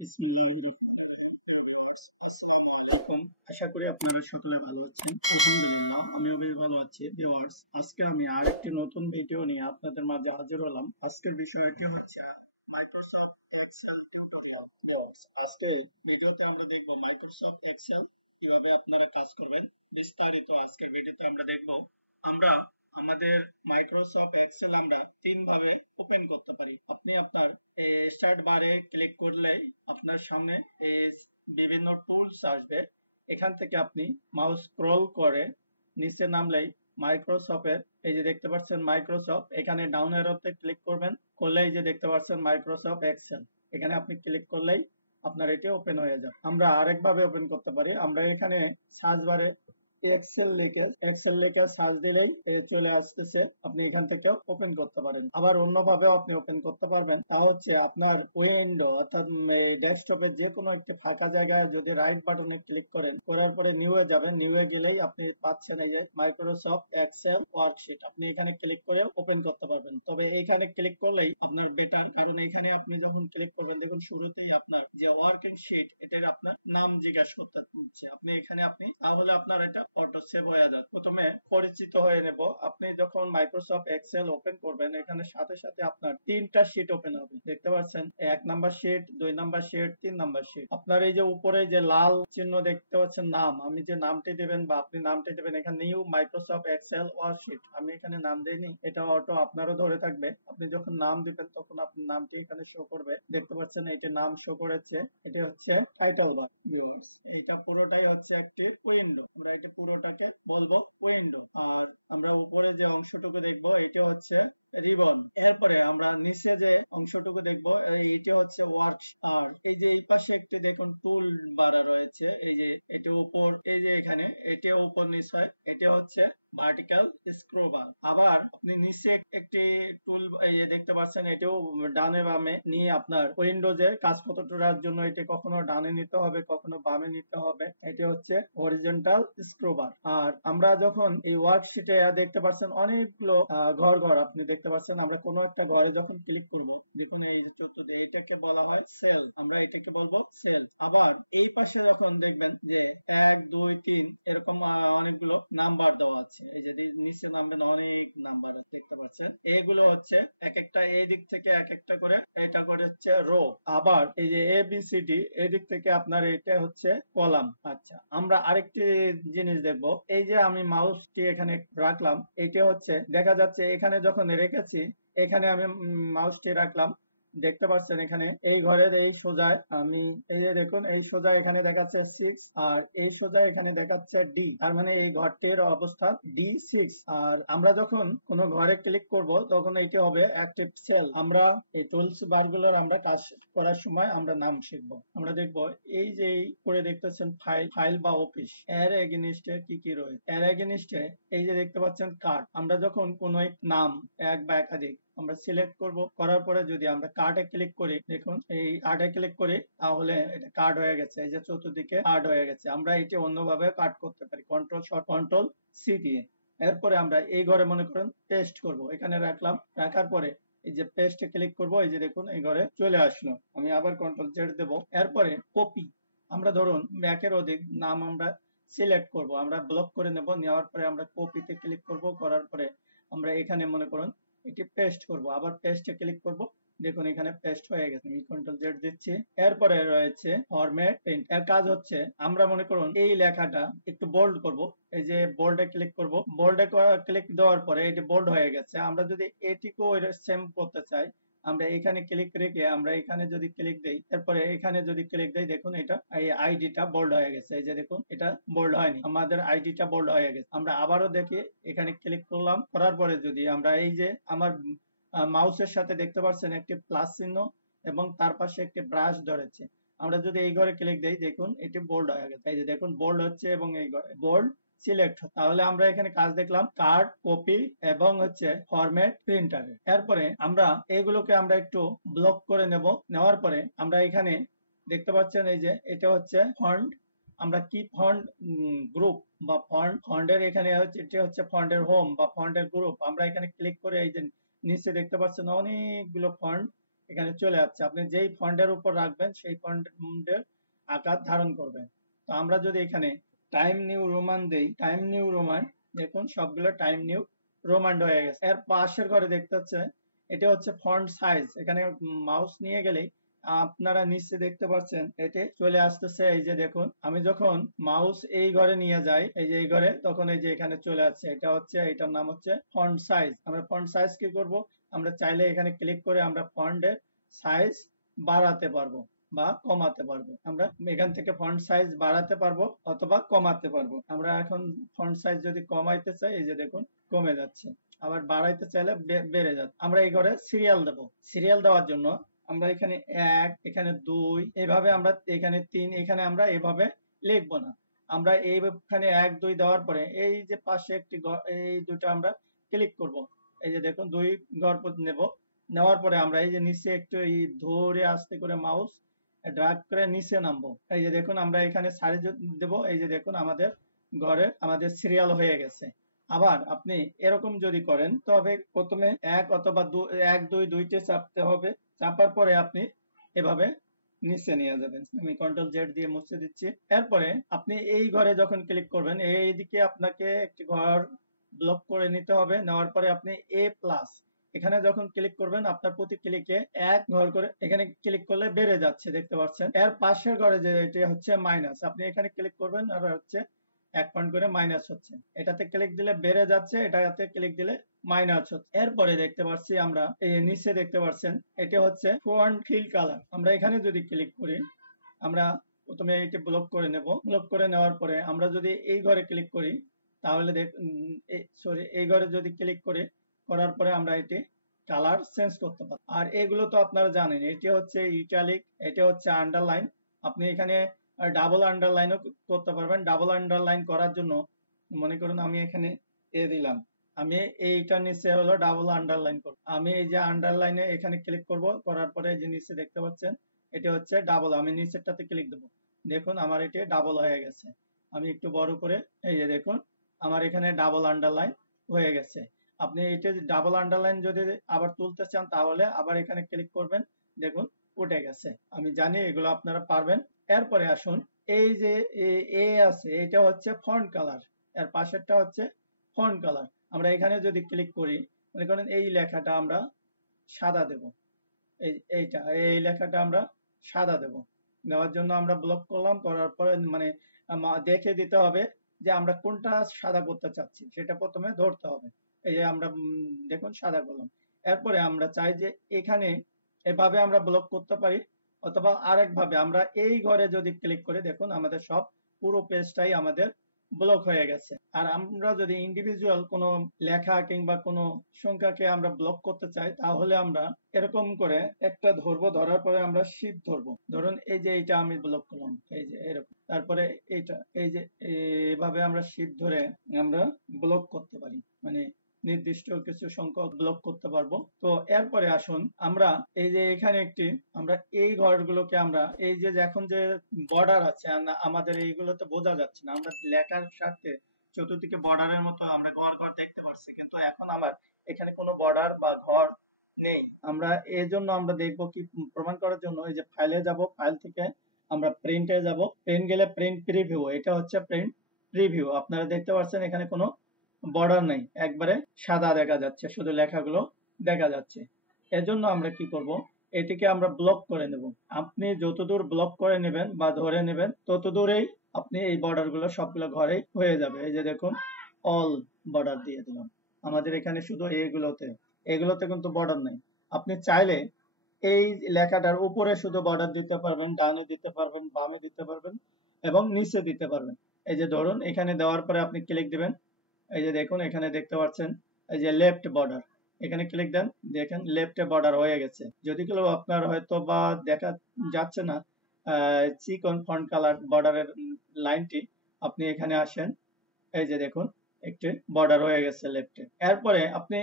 বিসমিল্লাহির রহমানির রহিম। প্রিয় ভিউয়ার্স, আসসালামু আলাইকুম। আশা করি আপনারা সকলে ভালো আছেন। আলহামদুলিল্লাহ, আমিও বেশ ভালো আছি। ভিউয়ার্স, আজকে আমি আরেকটি নতুন ভিডিও নিয়ে আপনাদের মাঝে হাজির হলাম। আজকের বিষয়টি হচ্ছে মাইক্রোসফট এক্সেল টিউটোরিয়াল। ভিউয়ার্স, আজকে ভিডিওতে আমরা দেখব মাইক্রোসফট এক্সেল কিভাবে আপনারা কাজ করবেন। বিস্তারিত আজকের ভিডিওতে আমরা দেখব। আমরা আমাদের মাইক্রোসফট এক্সেল আমরা তিন ভাবে ওপেন করতে পারি। আপনি আপনার স্টার্ট বারে ক্লিক করলেই আপনার সামনে বিভিন্ন টুলস আসবে। এখান থেকে আপনি মাউস স্ক্রল করে নিচে নামলেই মাইক্রোসফটের এই যে দেখতে পাচ্ছেন মাইক্রোসফট, এখানে ডাউন অ্যারোতে ক্লিক করবেন। করলেই যে দেখতে পাচ্ছেন মাইক্রোসফট এক্সেল, এখানে আপনি ক্লিক করলেই আপনার এটি ওপেন হয়ে যাবে। আমরা আরেকভাবে ওপেন করতে পারি। আমরা এখানে সার্চ বারে এক্সেল লিখে সার্চ দিলেই চলে আসতেছে। আপনি এখান থেকেও ওপেন করতে পারেন। আবার অন্যভাবেও আপনি ওপেন করতে পারবেন। তা হচ্ছে আপনার উইন্ডো অর্থাৎ ডেস্কটপের যে কোনো একটি ফাঁকা জায়গায় যদি রাইট বাটনে ক্লিক করেন, করার পরে নিউ এ যাবেন। নিউ এ গেলেই আপনি পাচ্ছেন এই যে মাইক্রোসফট এক্সেল ওয়ার্কশিট। আপনি এখানে ক্লিক করে ওপেন করতে পারবেন। তবে এইখানে ক্লিক করলেই আপনার বেটার, কারণ এখানে আপনি যখন ক্লিক করবেন দেখুন শুরুতেই আপনার যে ওয়ার্কিং শিট এটার আপনার নাম জিজ্ঞাসা করতে হচ্ছে। আপনি এখানে তাহলে আপনার এটা অটো সেভ হয়ে যাবে। প্রথমে পরিচিত হয়ে নেব। আপনি যখন মাইক্রোসফট এক্সেল ওপেন করবেন, এখানে সাথে সাথে আপনার তিনটা শিট ওপেন হবে। দেখতে পাচ্ছেন 1 number sheet, 2 number sheet, 3 number sheet. আপনার এই যে উপরে যে লাল চিহ্ন দেখতে পাচ্ছেন নাম, আমি যে নামটি দেবেন বা আপনি নামটি দেবেন, এখানে নিউ মাইক্রোসফট এক্সেল ওয়ার্কশিট, আমি এখানে নাম দেইনি, এটা অটো আপনারও ধরে থাকবে। আপনি যখন নাম দিবেন তখন আপনার নামটি এখানে শো করবে। দেখতে পাচ্ছেন এইটি নাম শো করেছে। এটা হচ্ছে টাইটেল বার। ভিউয়ার্স, এইটা পুরোটাই হচ্ছে একটি উইন্ডো। আমরা এটা পুরোটাকে বলবো উইন্ডো। আর আমরা উপরে যে অংশটুকু দেখবো এটা হচ্ছে রিবন। এরপরে আমরা নিচে যে অংশটুকু দেখবো এইটা হচ্ছে ওয়ার্ক। আর এই যে এই পাশে একটি দেখুন টুল বারা রয়েছে, এই যে এটা উপর, এই যে এখানে এটা উপর নিচ হয়, এটা হচ্ছে ভার্টিক্যাল স্ক্রোল। আবার আপনি নিচে একটি টুল এই যে দেখতে পাচ্ছেন, এটাও ডানে বামে নিয়ে আপনার উইন্ডোজের কাজ করার জন্য এটা কখনো ডানে নিতে হবে, কখনো বামে নিতে হবে। এটা হচ্ছে হরিজন্টাল স্ক্রোল। আর আমরা যখন এই ওয়ার্কশিটে দেখতে পাচ্ছেন অনেকগুলো ঘর ঘর আপনি দেখতে পাচ্ছেন। আমরা কোনো একটা ঘরে যখন ক্লিক করব, দেখুন এই যে চতুর্থ, এইটাকে বলা হয় সেল। আমরা এটাকে বলবো সেল। আবার এই পাশে যখন দেখবেন যে 1 2 3 এরকম অনেকগুলো নাম্বার দেওয়া আছে, এই যে নিচে নামবেন অনেক নাম্বার দেখতে পাচ্ছেন। এগুলো হচ্ছে এক একটা এই দিক থেকে এক একটা করে, এটা করে হচ্ছে রো। আবার এই যে এ বি সি ডি এই দিক থেকে আপনার এটা হচ্ছে কলাম। আচ্ছা, আমরা আরেকটি জিনিস দেখব। এই যে আমি মাউসটি এখানে রাখলাম, এটা হচ্ছে দেখা যাচ্ছে এখানে যখন রেখেছি, এখানে আমি মাউসটি রাখলাম। দেখতে পাচ্ছেন এখানে এই ঘরের এই সোজায় আমি এই যে দেখুন এই সোজা এখানে দেখাচ্ছে 6, আর এই সোজা এখানে দেখাচ্ছে ডি। তার মানে এই ঘরটির অবস্থান D6। আর আমরা যখন কোনো ঘরে ক্লিক করব তখন এটি হবে অ্যাক্টিভ সেল। আমরা এই টুলস বারগুলোর আমরা কাজ করার সময় আমরা নাম শিখবো। আমরা দেখবো এই যে করে দেখতেছেন ফাইল বা অফিস, এর এগেইনস্টে কি কি রয়েছে। এর এগেইনস্টে এই যে দেখতে পাচ্ছেন কার্ড। আমরা যখন কোনো নাম এক বা একাধিক আমরা সিলেক্ট করব, করার পরে যদি আমরা কার্ডে ক্লিক করি, দেখুন এই কার্ডে ক্লিক করি, তাহলে এটা কার্ড হয়ে গেছে। এই যে চতুর্দিকে কার্ড হয়ে গেছে। আমরা এটি অন্যভাবে কাট করতে পারি কন্ট্রোল সি দিয়ে। এরপরে আমরা এই ঘরে মনে করেন পেস্ট করব, এখানে রাখলাম। রাখার পরে এই যে পেস্টে ক্লিক করব, এই যে দেখুন এই ঘরে চলে আসলো। আমি আবার কন্ট্রোল জেড দেব। এরপরে কপি, আমরা ধরুন ব্যাকের অধিক নাম আমরা সিলেক্ট করব, আমরা ব্লক করে নেব। নেওয়ার পরে আমরা কপিতে ক্লিক করব, করার পরে আমরা এখানে মনে করুন এটি পেস্ট করব। আবার পেস্টে ক্লিক করব, দেখুন এখানে পেস্ট হয়ে গেছে। আমি কন্ট্রোল জেড দিচ্ছি। এরপরে রয়েছে ফরম্যাট প্রিন্ট। এর কাজ হচ্ছে আমরা মনে করুন এই লেখাটা একটু বোল্ড করব, এই যে বোল্ডে ক্লিক করব। বোল্ডে ক্লিক দেওয়ার পরে এটি বোল্ড হয়ে গেছে। আমরা যদি এটিকেও সেম করতে চাই, আমরা এখানে ক্লিক রেখে আমরা এখানে যদি ক্লিক দেই, তারপরে এখানে যদি ক্লিক দেই, দেখুন এটা এই আইডিটা বোল্ড হয়ে গেছে। এই যে দেখুন এটা বোল্ড হয়নি, আমাদের আইডিটা বোল্ড হয়ে গেছে। আমরা আবারও দেখি, এখানে ক্লিক করলাম, করার পরে যদি আমরা এই যে আমার মাউসের সাথে দেখতে পাচ্ছেন একটি প্লাস চিহ্ন এবং তার পাশে একটি ব্রাশ ধরেছে। আমরা যদি এই ঘরে ক্লিক দেই, দেখুন এটি বোল্ড হয়ে গেছে। এই যে দেখুন বোল্ড হচ্ছে এবং এই ঘরে বোল্ড সিলেক্ট। তাহলে আমরা এখানে কাজ দেখলাম কার্ড, কপি এবং হচ্ছে ফরম্যাট প্রিন্টারে। এরপরে আমরা এগুলোকে আমরা একটু ব্লক করে নেব। নেওয়ার পরে আমরা এখানে দেখতে পাচ্ছেন এই যে এটা হচ্ছে ফন্ট। আমরা কি ফন্ট গ্রুপ বা ফন্টের এখানে হচ্ছে, এটা হচ্ছে ফন্টের হোম বা ফন্টের গ্রুপ। আমরা এখানে ক্লিক করে এই যে নিচে দেখতে পাচ্ছেন অনেকগুলো ফন্ট, এখানে চলে যাচ্ছে। আপনি যেই ফন্টের উপর রাখবেন সেই ফন্টের আকার ধারণ করবে। তো আমরা যদি এখানে টাইম নিউ রোমান দেই, টাইম নিউ রোমান, দেখুন সবগুলো টাইম নিউ রোমান হয়ে গেছে। এর পাশের ঘরে দেখতে হচ্ছে এটা হচ্ছে ফন্ট সাইজ। এখানে মাউস নিয়ে গেলেই আপনারা নিচে দেখতে পাচ্ছেন এতে চলে আসতেছে। এই যে দেখুন আমি যখন মাউস এই ঘরে নিয়ে যাই, এই যে এই ঘরে, তখন এই যে এখানে চলে আসছে। এটা হচ্ছে, এটার নাম হচ্ছে ফন্ট সাইজ। আমরা ফন্ট সাইজ কি করব, আমরা চাইলে এখানে ক্লিক করে আমরা ফন্টের সাইজ বাড়াতে পারবো বা কমাতে পারবো। আমরা এখান থেকে ফন্ট সাইজ বাড়াতে পারবো অথবা কমাতে পারবো। আমরা এখন ফন্ট সাইজ যদি কমাইতে চাই, এই যে দেখুন কমে যাচ্ছে, আবার বাড়াইতে চাইলে বেড়ে যাচ্ছে। আমরা এই ঘরে সিরিয়াল দেবো। সিরিয়াল দেওয়ার জন্য আমরা এখানে 1, এখানে 2, এভাবে আমরা এখানে 3, এখানে আমরা এভাবে লিখবো না। আমরা এইখানে 1, 2 দেওয়ার পরে এই যে পাশে একটি এই দুটো আমরা ক্লিক করব। এই যে দেখুন 2 ঘর নেব। নেওয়ার পরে আমরা এই যে নিচে একটু এই ধরে আস্তে করে মাউস ড্র্যাগ করে নিচে নামবো। এই যে দেখুন আমরা এখানে সারি দেব। এই যে দেখুন আমাদের ঘরে আমাদের সিরিয়াল হয়ে গেছে। আবার আপনি এরকম যদি করেন তবে প্রথমে 1 অথবা 1, 2 দুইটা চাপতে হবে। চাপার পরে আপনি এভাবে নিচে নিয়ে যাবেন। আমি কন্ট্রোল জেড দিয়ে মুছে দিচ্ছি। এরপরে আপনি এই ঘরে যখন ক্লিক করবেন, এইদিকে আপনাকে একটি ঘর ব্লক করে নিতে হবে। নেওয়ার পরে আপনি এ প্লাস এখানে যখন ক্লিক করবেন, আপনার প্রতি ক্লিকে 1 ঘর করে এখানে ক্লিক করলে বেড়ে যাচ্ছে, দেখতে পাচ্ছেন। এর পাশের ঘরে যে এটি হচ্ছে মাইনাস, আপনি এখানে ক্লিক করবেন আর হচ্ছে 1 পয়েন্ট করে মাইনাস হচ্ছে। এটাতে ক্লিক দিলে বেড়ে যাচ্ছে, এটাতে ক্লিক দিলে মাইনাস হচ্ছে। এরপরে দেখতে পাচ্ছি আমরা এই নিচে দেখতে পাচ্ছেন এটা হচ্ছে ফন্ট ফিল কালার। আমরা এখানে যদি ক্লিক করি, আমরা প্রথমে এইটা ব্লক করে নেব। ব্লক করে নেওয়ার পরে আমরা যদি এই ঘরে ক্লিক করি, তাহলে এই ঘরে যদি ক্লিক করি, করার পরে আমরা এটি কালার চেঞ্জ করতে পারবো। আর এগুলো তো আপনারা জানেন, এটি হচ্ছে ইটালিক, এটা হচ্ছে আন্ডারলাইন। আপনি এখানে ডাবল আন্ডারলাইনও করতে পারবেন। ডাবল আন্ডারলাইন করার জন্য মনে করুন আমি এখানে দিলাম, আমি এইটার নিচে হলো ডাবল আন্ডারলাইন করব। আমি এই যে আন্ডারলাইনে এখানে ক্লিক করব, করার পরে যে নিচে দেখতে পাচ্ছেন এটা হচ্ছে ডাবল, আমি নিচেরটাতে ক্লিক দেব। দেখুন আমার এটি ডাবল হয়ে গেছে। আমি একটু বড় করে, এই যে দেখুন আমার এখানে ডাবল আন্ডারলাইন হয়ে গেছে। আপনি এটা ডাবল আন্ডারলাইন যদি আবার তুলতে চান, তাহলে আবার এখানে ক্লিক করবেন, দেখুন উঠে গেছে। আমি জানি এগুলো আপনারা পারবেন। এরপরে আসুন, এই যে এ আছে, এটা হচ্ছে ফন্ট কালার, এর পাশেরটা হচ্ছে ফন্ট কালার। আমরা এখানে যদি ক্লিক করি, মনে করেন এই লেখাটা আমরা সাদা দেব। এইটা এই লেখাটা আমরা সাদা দেব। দেওয়ার জন্য আমরা ব্লক করলাম, করার পরে মানে দেখে দিতে হবে যে আমরা কোনটা সাদা করতে চাচ্ছি, সেটা প্রথমে ধরতে হবে। এই যে আমরা দেখুন সাদা করলাম। এরপরে আমরা চাই যে এখানে এভাবে আমরা ব্লক করতে পারি, অথবা আরেক ভাবে আমরা এই ঘরে যদি ক্লিক করি, দেখুন আমাদের সব পুরো পেজটাই আমাদের ব্লক হয়ে গেছে। আর আমরা যদি ইন্ডিভিজুয়াল কোনো লেখা কিংবা কোনো সংখ্যাকে আমরা ব্লক করতে চাই, তাহলে আমরা এরকম করে একটা ধরবো, ধরার পরে আমরা শিফট ধরবো। ধরুন এই যে এইটা আমি ব্লক করলাম, এই যে এরকম। তারপরে এইটা, এই যে এইভাবে আমরা শিফট ধরে আমরা ব্লক করতে পারি, মানে নির্দিষ্ট কিছু সংখ্যক ব্লক করতে পারবো। তো এরপরে আসুন আমরা এই যে এখানে একটি, আমরা এই ঘরগুলোকে আমরা এই যে এখন যে বর্ডার আছে, আমাদের এইগুলোতে বোঝা যাচ্ছে না, আমরা লেখার সাথে চতুর্দিকে বর্ডারের মতো আমরা ঘর ঘর দেখতে পাচ্ছি, কিন্তু এখন আমার এখানে কোনো বর্ডার বা ঘর নেই। আমরা এর জন্য আমরা দেখব কি প্রমাণ করার জন্য, এই যে ফাইলে যাব, ফাইল থেকে আমরা প্রিন্টে যাব, প্রিন্ট গেলে প্রিন্ট প্রিভিউ, এটা হচ্ছে প্রিন্ট প্রিভিউ। আপনারা দেখতে পাচ্ছেন এখানে কোনো বর্ডার নেই, একবারে সাদা দেখা যাচ্ছে, শুধু লেখাগুলো দেখা যাচ্ছে। এজন্য আমরা কি করব, এটিকে আমরা ব্লক করে নেব। আপনি যতদূর ব্লক করে নেবেন বা ধরে নেবেন, তত দূরেই আপনি এই বর্ডার গুলো সবগুলো ঘরে হয়ে যাবে। এই যে দেখুন অল বর্ডার দিয়ে দিলাম। আমাদের এখানে শুধু এগুলোতে কিন্তু বর্ডার নেই। আপনি চাইলে এই লেখাটার উপরে শুধু বর্ডার দিতে পারবেন, ডানে দিতে পারবেন, বামে দিতে পারবেন এবং নিচে দিতে পারবেন। এই যে ধরুন এখানে দেওয়ার পরে আপনি ক্লিক দিবেন, এই যে দেখুন এখানে দেখতে পাচ্ছেন এই যে লেফট বর্ডার, এখানে ক্লিক দেন, দেখেন লেফটে বর্ডার হয়ে গেছে। যদি কেউ আপনার হয়তো বা দেখা যাচ্ছে না চিকন ফন্ট কালার বর্ডারের লাইনটি, আপনি এখানে আসেন, এই যে দেখুন একটি বর্ডার হয়ে গেছে লেফটে। এরপরে আপনি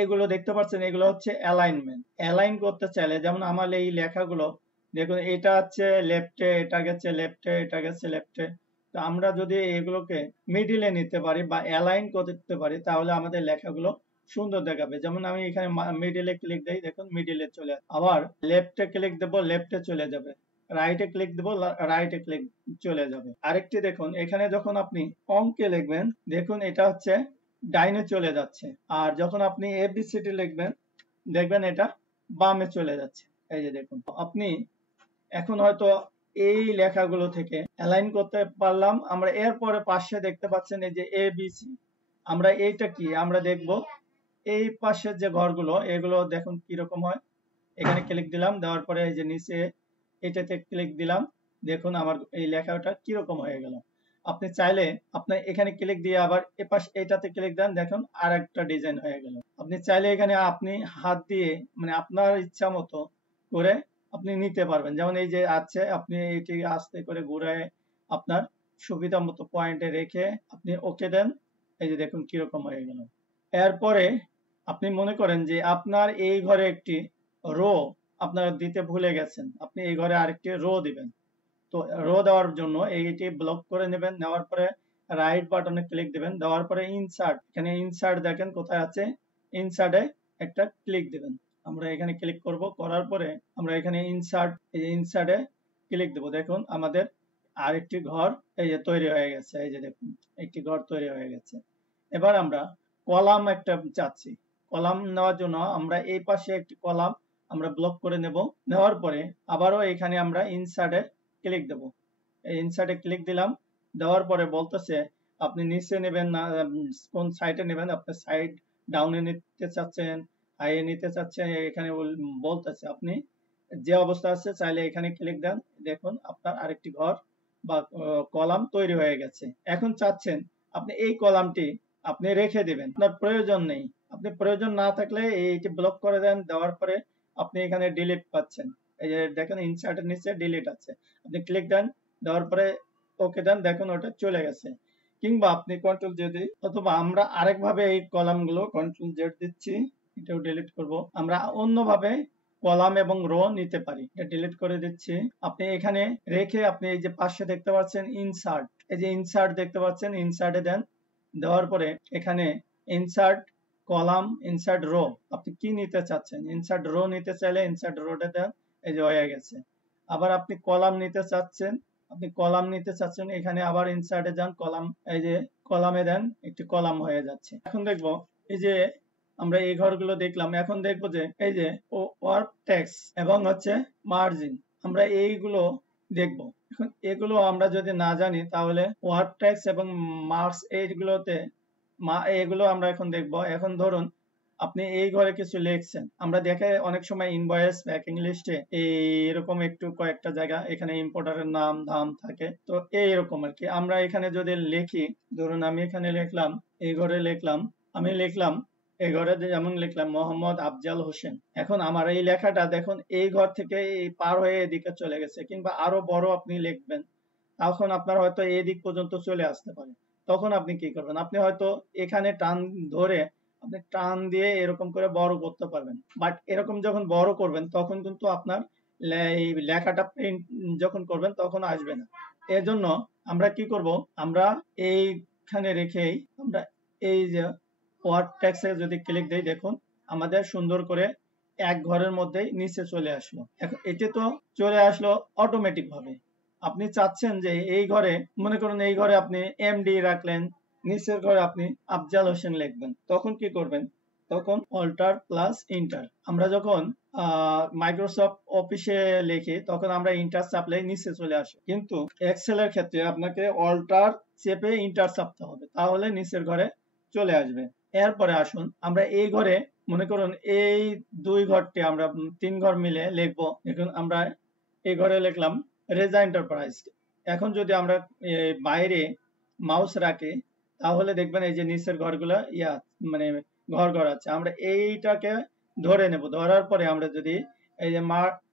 এগুলো দেখতে পাচ্ছেন, এগুলো হচ্ছে অ্যালাইনমেন্ট। অ্যালাইন করতে চাইলে যেমন আমার এই লেখাগুলো দেখুন, এটা হচ্ছে লেফটে, এটা গেছে লেফটে, এটা গেছে লেফটে। তো আমরা যদি এগুলোকে মিডিলে নিতে পারি বা অ্যালাইন করতে পারি, তাহলে আমাদের লেখাগুলো সুন্দর দেখাবে। যেমন আমি এখানে মিডিলে ক্লিক দেই, দেখুন মিডিলে চলে আসে। আবার লেফটে ক্লিক দেবো, লেফটে চলে যাবে। রাইটে ক্লিক দেবো, রাইটে ক্লিক চলে যাবে। আরেকটি দেখুন, এখানে যখন আপনি অঙ্কে লিখবেন, দেখুন এটা হচ্ছে ডাইনে চলে যাচ্ছে। আর যখন আপনি এবিসিডি লিখবেন, দেখবেন এটা বামে চলে যাচ্ছে। এই যে দেখুন, আপনি এখন হয়তো এই লেখাগুলো থেকে অ্যালাইন করতে পারলাম। আমরা এরপরে পাশে দেখতে পাচ্ছেন এই যে এবিসি, আমরা এইটা কি আমরা দেখব। এই পাশের যে ঘরগুলো, এগুলো দেখুন কিরকম হয়। এখানে ক্লিক দিলাম, দেওয়ার পরে এই যে নিচে এটাতে ক্লিক দিলাম, দেখুন আমার এই লেখাটা কিরকম হয়ে গেল। আপনি চাইলে আপনি এখানে ক্লিক দিয়ে আবার এপাশ এটাতে ক্লিক দেন, দেখুন আর একটা ডিজাইন হয়ে গেল। আপনি চাইলে এখানে আপনি হাত দিয়ে মানে আপনার ইচ্ছা মতো করে আপনি নিতে পারবেন। যেমন এই যে আছে, আপনি এটি আস্তে করে ঘুরায় আপনার সুবিধা মতো পয়েন্টে রেখে আপনি ওকে দেন। এই যে দেখুন কিরকম হয়ে গেল। এরপরে আপনি মনে করেন যে আপনার এই ঘরে একটি রো আপনারা দিতে ভুলে গেছেন, আপনি এই ঘরে আরেকটি রো দিবেন। তো রো দেওয়ার জন্য এইটি ব্লক করে নেবেন, নেওয়ার পরে রাইট বাটনে ক্লিক দিবেন, দেওয়ার পরে ইনসার্ট, এখানে ইনসার্ট দেখেন কোথায় আছে, ইনসার্টে একটা ক্লিক দিবেন। আমরা এখানে ক্লিক করব, করার পরে আমরা এখানে ইনসার্ট, এই যে ইনসার্টে ক্লিক দেব। দেখুন আমাদের আরেকটি ঘর এই যে তৈরি হয়ে গেছে। এই যে দেখুন একটি ঘর তৈরি হয়ে গেছে। এবার আমরা কলাম একটা চাচ্ছি। কলাম নেওয়ার জন্য আমরা এই পাশে একটি কলাম আমরা ব্লক করে নেব, নেওয়ার পরে আবারও এখানে আমরা ইনসার্টে ক্লিক দেব। এই ইনসার্টে ক্লিক দিলাম, দেওয়ার পরে বলতেছে আপনি নিচে নেবেন না কোন সাইডে নেবেন, আপনি সাইড ডাউনে নিতে চাচ্ছেন, হাইয়ে নিতে চাচ্ছেন, এখানে বলতেছে। আপনি যে অবস্থা আছে চাইলে এখানে ক্লিক দেন, দেখুন আপনার আরেকটি ঘর বা কলাম তৈরি হয়ে গেছে। এখন চাচ্ছেন আপনি এই কলামটি আপনি রেখে দিবেন, আপনার প্রয়োজন নেই। আপনি প্রয়োজন না থাকলে এইটি ব্লক করে দেন, দেওয়ার পরে আপনি এখানে ডিলিট পাচ্ছেন। এই যে দেখেন ইনসার্টের নিচে ডিলিট আছে, আপনি ক্লিক দেন, দেওয়ার পরে ওকে দেন, দেখুন ওটা চলে গেছে। কিংবা আপনি কন্ট্রোল জেড, অথবা আমরা আরেকভাবে এই কলামগুলো কন্ট্রোল জেড দিচ্ছি, এটাও ডিলিট করব। আমরা অন্যভাবে কলাম এবং রো নিতে পারি, এটা ডিলিট করে দিচ্ছি। আপনি এখানে রেখে আপনি এই যে পাশে দেখতে পাচ্ছেন ইনসার্ট, এই যে ইনসার্ট দেখতে পাচ্ছেন, ইনসার্টে দেন, দেওয়ার পরে এখানে ইনসার্ট কলাম, ইনসার্ট রো, আপনি কি নিতে চাচ্ছেন। ইনসার্ট রো নিতে চাইলে ইনসার্ট রোতে দেন, এই যে হয়ে গেছে। আবার আপনি কলাম নিতে চাচ্ছেন, আপনি কলাম নিতে চাচ্ছেন, এখানে আবার ইনসার্টে যান, কলাম, এই যে কলামে দেন, একটি কলাম হয়ে যাচ্ছে। এখন দেখব এই যে আমরা এই ঘরগুলো দেখলাম, এখন দেখবো যে এই যে ওয়ার্ক টেক্স এবং হচ্ছে মার্জিন, আমরা এইগুলো দেখব। এখন এগুলো আমরা যদি না জানি তাহলে ওয়ার্ক টেক্স এবং মার্কস এইগুলোতে এগুলো আমরা এখন দেখব। এখন ধরুন আপনি এই ঘরে কিছু লিখছেন, আমরা দেখে অনেক সময় ইনভয়েস প্যাকিং লিস্টে এরকম একটু কয়েকটা জায়গা এখানে ইম্পোর্টারের নাম ধাম থাকে, তো এইরকম আর কি। আমরা এখানে যদি লিখি, ধরুন আমি এখানে লিখলাম, এই ঘরে লিখলাম, আমি লিখলাম এই ঘরে যেমন লিখলাম মোহাম্মদ আফজাল হোসেন। এখন আমার এই লেখাটা দেখুন এই ঘর থেকে এই পার হয়ে এদিকে চলে গেছে, কিংবা আরো বড় আপনি লিখবেন, তখন আপনার হয়তো এই দিক পর্যন্ত চলে আসতে পারে। তখন আপনি কি করবেন, আপনি হয়তো এখানে টান ধরে আপনি টান দিয়ে এরকম করে বড় করতে পারবেন। বাট এরকম যখন বড় করবেন তখন কিন্তু আপনার এই লেখাটা প্রিন্ট যখন করবেন তখন আসবে না। এর জন্য আমরা কি করব, আমরা এইখানে রেখেই আমরা এই যে ওয়ার্ড টেক্সে যদি ক্লিক দেই, দেখুন আমাদের সুন্দর করে এক ঘরের মধ্যেই নিচে চলে আসলো। এখন এটি তো চলে আসলো অটোমেটিক ভাবে। আপনি চাচ্ছেন যে এই ঘরে, মনে করুন এই ঘরে আপনি এমডি রাখলেন, নিচের ঘরে আপনি আফজাল হোসেন লিখবেন, তখন কি করবেন, তখন অল্টার প্লাস ইন্টার। আমরা যখন মাইক্রোসফট অফিসে লিখি তখন আমরা ইন্টার চাপলে নিচে চলে আসে, কিন্তু এক্সেল এর ক্ষেত্রে আপনাকে অল্টার চেপে ইন্টার চাপতে হবে, তাহলে নিচের ঘরে চলে আসবে। এরপরে আসুন আমরা এই ঘরে, মনে করুন এই দুই ঘরটি আমরা তিন ঘর মিলে লিখবো। দেখুন আমরা এই ঘরে লিখলাম রেজা এন্টারপ্রাইজ। এখন যদি আমরা বাইরে মাউস রাখি তাহলে দেখবেন এই যে নিচের ঘরগুলো মানে ঘর ঘর আছে। আমরা এইটাকে ধরে নেব, ধরার পরে আমরা যদি এই যে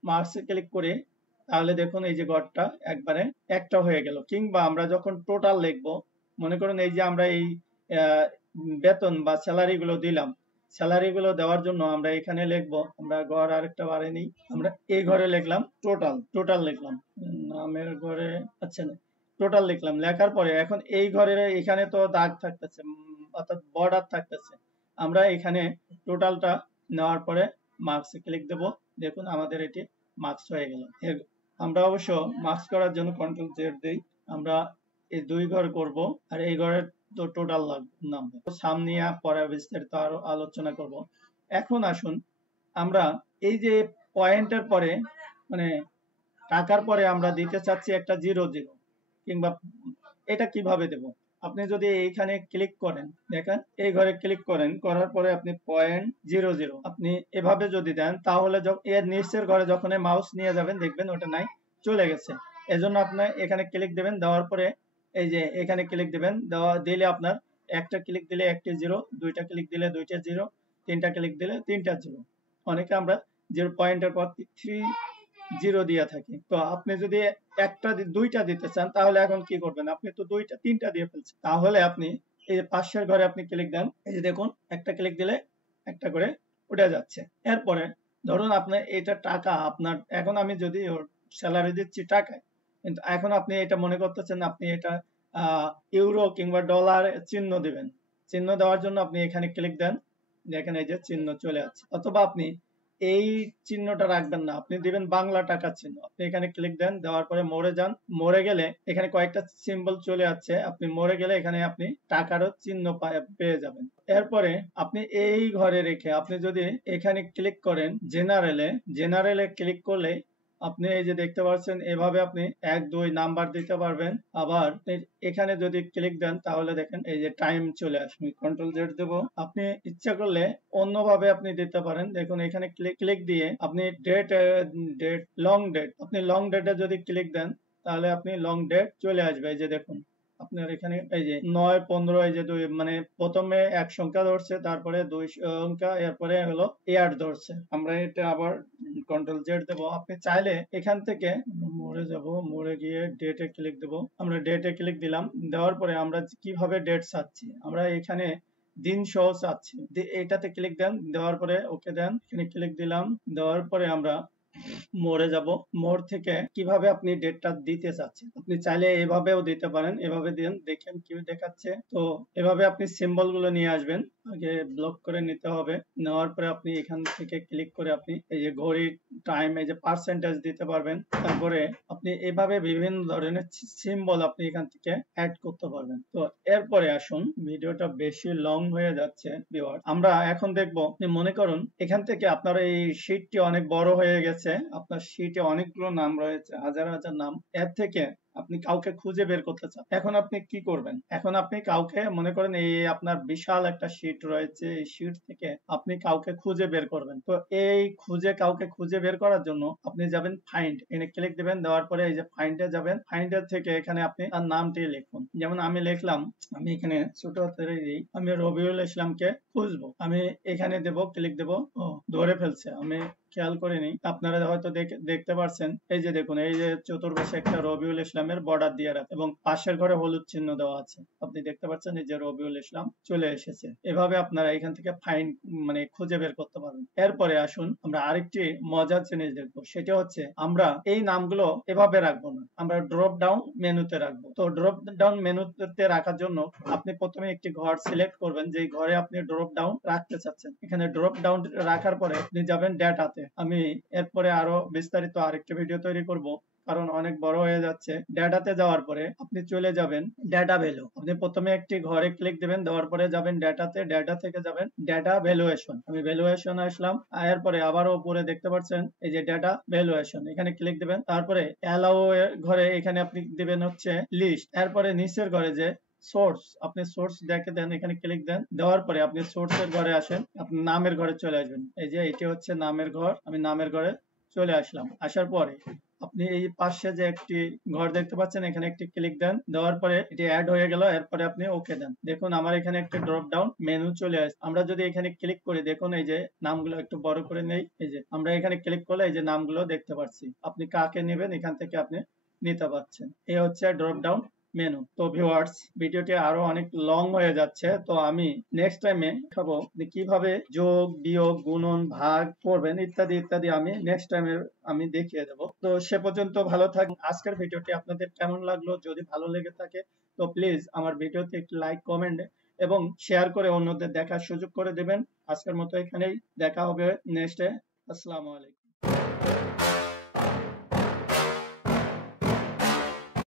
মার্কসে ক্লিক করি তাহলে দেখুন এই যে ঘরটা একবারে একটা হয়ে গেল। কিংবা আমরা যখন টোটাল লিখবো, মনে করুন এই যে আমরা এই বেতন বা স্যালারি গুলো দিলাম, স্যালারি গুলো দেওয়ার জন্য আমরা এখানে লিখবো, আমরা ঘর আরেকটা বাড়িয়ে নিই, আমরা এই ঘরে লিখলাম টোটাল, টোটাল লিখলাম, নামের ঘরে আচ্ছা না টোটাল লিখলাম। লেখার পরে এখন এই ঘরের এখানে তো দাগ থাকতেছে, অর্থাৎ বর্ডার থাকতেছে, আমরা এখানে টোটালটা নেওয়ার পরে মার্কসে ক্লিক দেব। দেখুন আমাদের এটি মার্কস হয়ে গেল। আমরা অবশ্য মার্কস করার জন্য কন্ট্রোল জেড দিই। আমরা এই 2 ঘর করব আর এই ঘরের তো টোটাল নামবে। সামনে পরে বিস্তারিত আরো আলোচনা করব। এখন আসুন আমরা এই যে পয়েন্টের পরে মানে টাকার পরে আমরা দিতে চাচ্ছি একটা 00 কিংবা এটা কিভাবে দেব? আপনি যদি এইখানে ক্লিক করেন, দেখেন এই ঘরে ক্লিক করেন, করার পরে আপনি 0.00 আপনি এভাবে যদি দেন তাহলে এর নিচের ঘরে যখন মাউস নিয়ে যাবেন দেখবেন ওটা নাই, চলে গেছে। এজন্য আপনি এখানে ক্লিক দিবেন, দেওয়ার পরে এই যে এখানে ক্লিক দিবেন, দিলে আপনার একটা ক্লিক দিলে একটি 0, দুইটা ক্লিক দিলে দুইটা 0, তিনটা ক্লিক দিলে তিনটা 0। অনেকে আমরা 0 পয়েন্টের পর 3 0 দিয়ে থাকি। তো আপনি যদি একটা দুইটা দিতে চান তাহলে এখন কি করবেন? আপনি তো দুইটা তিনটা দিয়ে ফেলছেন। তাহলে আপনি এই যে পাশের ঘরে আপনি ক্লিক দেন, এই যে দেখুন একটা ক্লিক দিলে একটা করে উঠে যাচ্ছে। এরপরে ধরুন আপনার এটা টাকা, আপনার এখন আমি যদি স্যালারি দিচ্ছি টাকায়, কিন্তু এখন আপনি এটা মনে করতেছেন আপনি এটা ইউরো কিংবা ডলার চিহ্ন দিবেন। চিহ্ন দেওয়ার জন্য আপনি এখানে ক্লিক দেন, দেখেন এই যে চিহ্ন চলে আসছে। অথবা আপনি এই চিহ্নটা রাখবেন না, আপনি দিবেন বাংলা টাকার চিহ্ন। আপনি এখানে ক্লিক দেন, দেওয়ার পরে মোড়ে যান, মোড়ে গেলে এখানে কয়েকটা সিম্বল চলে আসছে, আপনি মোড়ে গেলে এখানে আপনি টাকারও চিহ্ন পেয়ে যাবেন। এরপরে আপনি এই ঘরে রেখে আপনি যদি এখানে ক্লিক করেন জেনারেলে ক্লিক করলে আপনি এই যে দেখতে পাচ্ছেন এভাবে আপনি 1 2 নাম্বার দিতে পারবেন। আবার এখানে যদি ক্লিক দেন তাহলে দেখেন এই যে টাইম চলে আসবে, কন্ট্রোল জেড দেব। আপনি ইচ্ছা করলে অন্যভাবে আপনি দিতে পারেন। দেখুন এখানে ক্লিক দিয়ে আপনি লং ডেট, আপনি লং ডেটে যদি ক্লিক দেন তাহলে আপনি লং ডেট চলে আসবে। এই যে দেখুন আপনার এখানে এই যে 9 15 এই যে মানে প্রথমে এক সংখ্যা ধরছে, তারপরে 2 সংখ্যা, এরপরে হলো ইয়ার ধরছে। আমরা এটা আবার কন্ট্রোল জেড দেব। আপনি চাইলে এখান থেকে মোড়ে যাব, মোড়ে গিয়ে ডেটে ক্লিক দেব। আমরা ডেটে ক্লিক দিলাম, দেওয়ার পরে আমরা কিভাবে ডেট চাচ্ছি, আমরা এখানে দিন সহ চাচ্ছি, এটাতে ক্লিক দেন, দেওয়ার পরে ওকে দেন, এখানে ক্লিক দিলাম, দেওয়ার পরে আমরা মোড়ে যাব। মোড় থেকে কিভাবে আপনি ডেটটা দিতে চাচ্ছেন, আপনি চাইলে এভাবেও দিতে পারেন। এভাবে দেন, দেখেন কি দেখাচ্ছে। তো এভাবে আপনি সিম্বল গুলো নিয়ে আসবেন, আগে ব্লক করে নিতে হবে। নেওয়ার পরে আপনি এখান থেকে ক্লিক করে আপনি এই যে ঘড়ি টাইম, এই যে পার্সেন্টেজ দিতে পারবেন। তারপরে আপনি এভাবে বিভিন্ন ধরনের সিম্বল আপনি এখান থেকে অ্যাড করতে পারবেন। তো এরপরে আসুন, ভিডিওটা বেশি লং হয়ে যাচ্ছে ভিউয়ার, আমরা এখন দেখবো। মনে করুন এখান থেকে আপনার এই শীটটি অনেক বড় হয়ে গেছে, আপনার শীটে অনেকগুলো নাম রয়েছে, হাজার হাজার নাম। এর থেকে আপনি কাউকে খুঁজে বের করতে চান, এখন আপনি কি করবেন? এখন আপনি কাউকে মনে করেন এই আপনার বিশাল একটা শীট রয়েছে, এই শীট থেকে আপনি কাউকে খুঁজে বের করবেন। তো এই কাউকে খুঁজে বের করার জন্য আপনি যাবেন ফাইন্ড, এখানে ক্লিক দিবেন, দেওয়ার পরে এই যে ফাইন্ডে যাবেন। ফাইন্ডের থেকে এখানে আপনি তার নামটি লিখুন। যেমন আমি লিখলাম, আমি এখানে ছোট হাতের আমি রবিউল ইসলামকে খুঁজবো, আমি এখানে দেব, ক্লিক দেব। ও ধরে ফেলছে, আমি খেয়াল করিনি, আপনারা হয়তো দেখতে পাচ্ছেন। এই যে দেখুন, এই যে চতুর্পাশে একটা রবিউল ইসলামের বর্ডার দিয়ে রাখা এবং পাশের ঘরে হলুদ চিহ্ন দেওয়া আছে, আপনি দেখতে পাচ্ছেন এই যে রবিউল ইসলাম চলে এসেছে। এভাবে আপনারা এখান থেকে ফাইন্ড মানে খুঁজে বের করতে পারবেন। এরপরে আসুন আমরা আরেকটি মজার জিনিস দেখবো, সেটা হচ্ছে আমরা এই নামগুলো এভাবে রাখবো না, আমরা ড্রপ ডাউন মেনুতে রাখবো। তো ড্রপ ডাউন মেনুতে রাখার জন্য আপনি প্রথমে একটি ঘর সিলেক্ট করবেন, যে ঘরে আপনি ড্রপ ডাউন রাখতে চাচ্ছেন। এখানে ড্রপ ডাউন রাখার পরে আপনি যাবেন ডেটাতে। আমি এরপরে আরো বিস্তারিত আরেকটি ভিডিও তৈরি করব, কারণ অনেক বড় হয়ে যাচ্ছে। ডেটাতে যাওয়ার পরে আপনি চলে যাবেন ডেটা ভ্যালু। আপনি প্রথমে একটি ঘরে ক্লিক দিবেন, দেওয়ার পরে যাবেন ডেটাতে, ডেটা থেকে যাবেন ডেটা ভ্যালুয়েশন। আমি ভ্যালুয়েশন আসলাম, এরপরে আবারও উপরে দেখতে পাচ্ছেন এই যে ডেটা ভ্যালুয়েশন, এখানে ক্লিক দিবেন। তারপরে অ্যালাউ ঘরে এখানে আপনি দিবেন হচ্ছে লিস্ট। এরপরে নিচের ঘরে যে সোর্স, আপনি সোর্স দেখে দেন, এখানে ক্লিক দেন, দেওয়ার পরে আপনি সোর্সের ঘরে আসেন, আপনি নামের ঘরে চলে আসবেন। এই যে এটি হচ্ছে নামের ঘর, আমি নামের ঘরে চলে আসলাম। আসার পরে আপনি এই পাশে যে একটি ঘর দেখতে পাচ্ছেন, এখানে একটি ক্লিক দেন, দেওয়ার পরে এটি অ্যাড হয়ে গেল। এরপরে আপনি ওকে দেন। দেখুন আমার এখানে একটি ড্রপ ডাউন মেনু চলে আসছে। আমরা যদি এখানে ক্লিক করি, দেখুন এই যে নামগুলো একটু বড় করে নেই, এই যে আমরা এখানে ক্লিক করলে এই যে নামগুলো দেখতে পাচ্ছি। আপনি কাকে নেবেন এখান থেকে আপনি নিতে পারছেন। এই হচ্ছে ড্রপ ডাউন মেনু। তো ভিউয়ার্স, ভিডিওটি আরো অনেক লং হয়ে যাচ্ছে, তো আমি নেক্সট টাইমে দেখাবো কিভাবে যোগ বিয়োগ গুণন ভাগ করবেন ইত্যাদি ইত্যাদি, আমি নেক্সট টাইমে আমি দেখিয়ে দেবো। তো সে পর্যন্ত ভালো থাকুন। আজকের ভিডিওটি আপনাদের কেমন লাগলো? যদি ভালো লেগে থাকে তো প্লিজ আমার ভিডিওতে একটি লাইক, কমেন্ট এবং শেয়ার করে অন্যদের দেখার সুযোগ করে দেবেন। আজকের মতো এখানেই, দেখা হবে নেক্সটে। আসসালামু আলাইকুম।